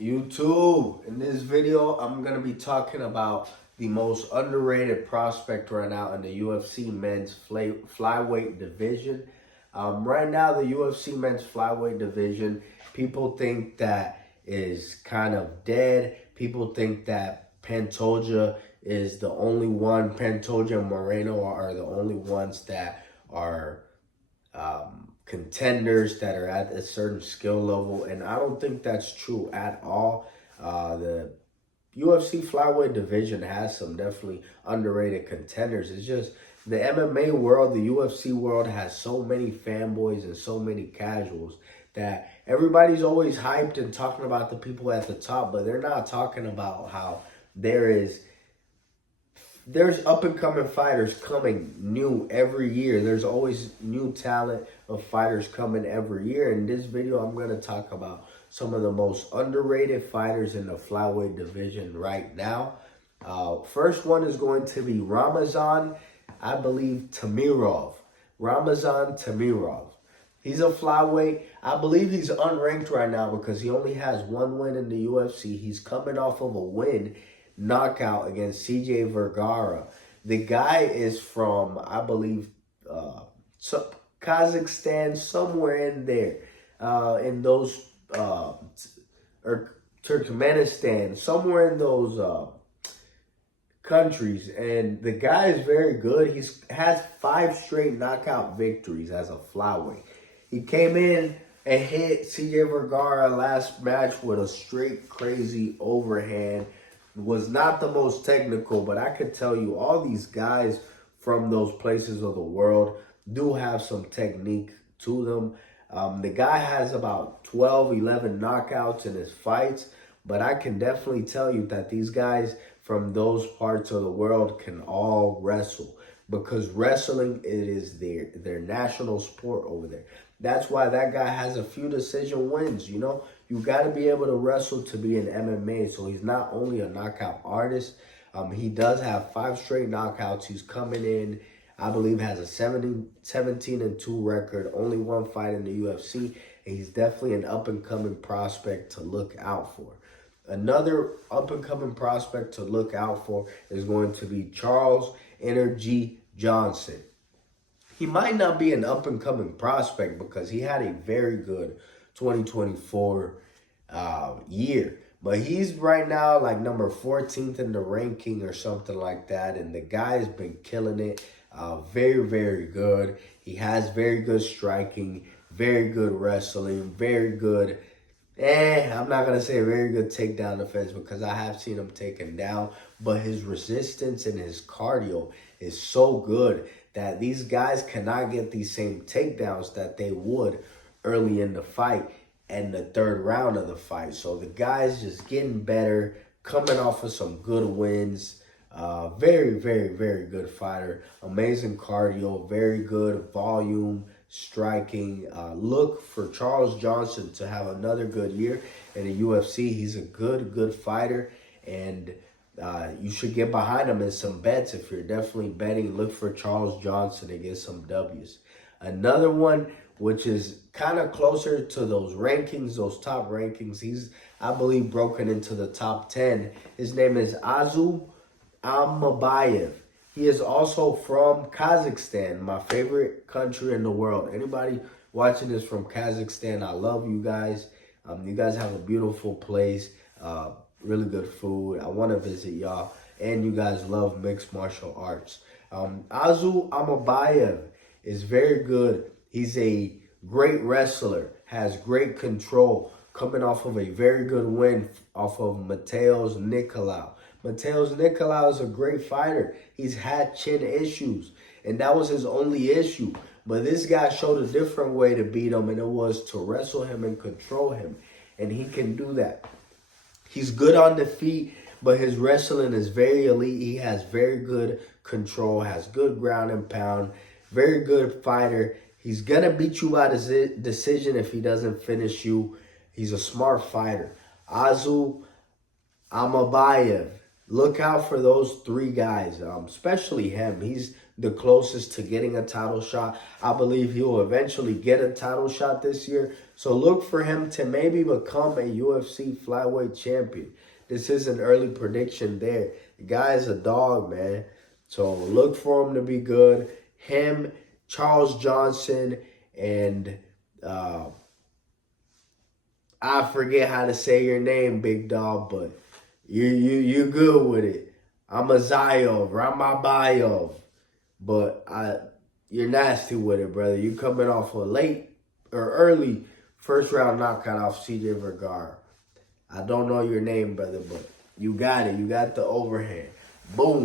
YouTube. In this video, I'm going to be talking about the most underrated prospect right now in the UFC men's flyweight division. Right now, the UFC men's flyweight division, people think that is kind of dead. People think that Pantoja is the only one. Pantoja and Moreno are the only ones that are contenders that are at a certain skill level, and I don't think that's true at all. The UFC flyweight division has some definitely underrated contenders. It's just the MMA world, the UFC world has so many fanboys and so many casuals that everybody's always hyped and talking about the people at the top, but they're not talking about how there's up-and-coming fighters coming new every year. There's always new talent of fighters coming every year. In this video, I'm going to talk about some of the most underrated fighters in the flyweight division right now. First one is going to be Ramazan, I believe, Temirov. Ramazan Temirov. He's a flyweight. I believe he's unranked right now because he only has one win in the UFC. He's coming off of a win knockout against CJ Vergara. The guy is from, I believe, Kazakhstan, somewhere in there, in those, or Turkmenistan, somewhere in those countries. And the guy is very good. He has 5 straight knockout victories as a flyweight. He came in and hit CJ Vergara last match with a straight crazy overhand. Was not the most technical, but I could tell you all these guys from those places of the world do have some technique to them. The guy has about 12, 11 knockouts in his fights, but I can definitely tell you that these guys from those parts of the world can all wrestle because wrestling, it is their national sport over there. That's why that guy has a few decision wins, you know. You got to be able to wrestle to be in MMA. So he's not only a knockout artist. He does have 5 straight knockouts. He's coming in, I believe, has a 17-2 record, only one fight in the UFC. And he's definitely an up-and-coming prospect to look out for. Another up-and-coming prospect to look out for is going to be Charles Energy Johnson. He might not be an up-and-coming prospect because he had a very good 2024 year. But he's right now like number 14th in the ranking or something like that. And the guy's been killing it. Very, very good. He has very good striking, very good wrestling, very good. I'm not going to say very good takedown defense because I have seen him taken down. But his resistance and his cardio is so good that these guys cannot get these same takedowns that they would early in the fight and the third round of the fight. So the guy's just getting better, coming off of some good wins. Very, very, very good fighter. Amazing cardio, very good volume, striking. Look for Charles Johnson to have another good year in the UFC. He's a good fighter, and you should get behind him in some bets. If you're definitely betting, look for Charles Johnson to get some W's. Another one, which is kind of closer to those rankings, those top rankings. He's, I believe, broken into the top 10. His name is Asu Almabayev. He is also from Kazakhstan, my favorite country in the world. Anybody watching this from Kazakhstan, I love you guys. You guys have a beautiful place. Really good food. I want to visit y'all. And you guys love mixed martial arts. Asu Almabayev is very good. He's a great wrestler, has great control, coming off of a very good win off of Mateusz Nicolau. Mateusz Nicolau is a great fighter. He's had chin issues, and that was his only issue. But this guy showed a different way to beat him, and it was to wrestle him and control him. And he can do that. He's good on the feet, but his wrestling is very elite. He has very good control, has good ground and pound, very good fighter. He's going to beat you by decision if he doesn't finish you. He's a smart fighter. Asu Almabayev. look out for those three guys, especially him. He's the closest to getting a title shot. I believe he will eventually get a title shot this year. So look for him to maybe become a UFC flyweight champion. This is an early prediction there. The guy is a dog, man. So look for him to be good. Him, Charles Johnson, and I forget how to say your name, big dog, but you good with it. Ramabayev. But you're nasty with it, brother. You coming off a late or early first round knockout off CJ Vergara. I don't know your name, brother, but you got it. You got the overhand. Boom.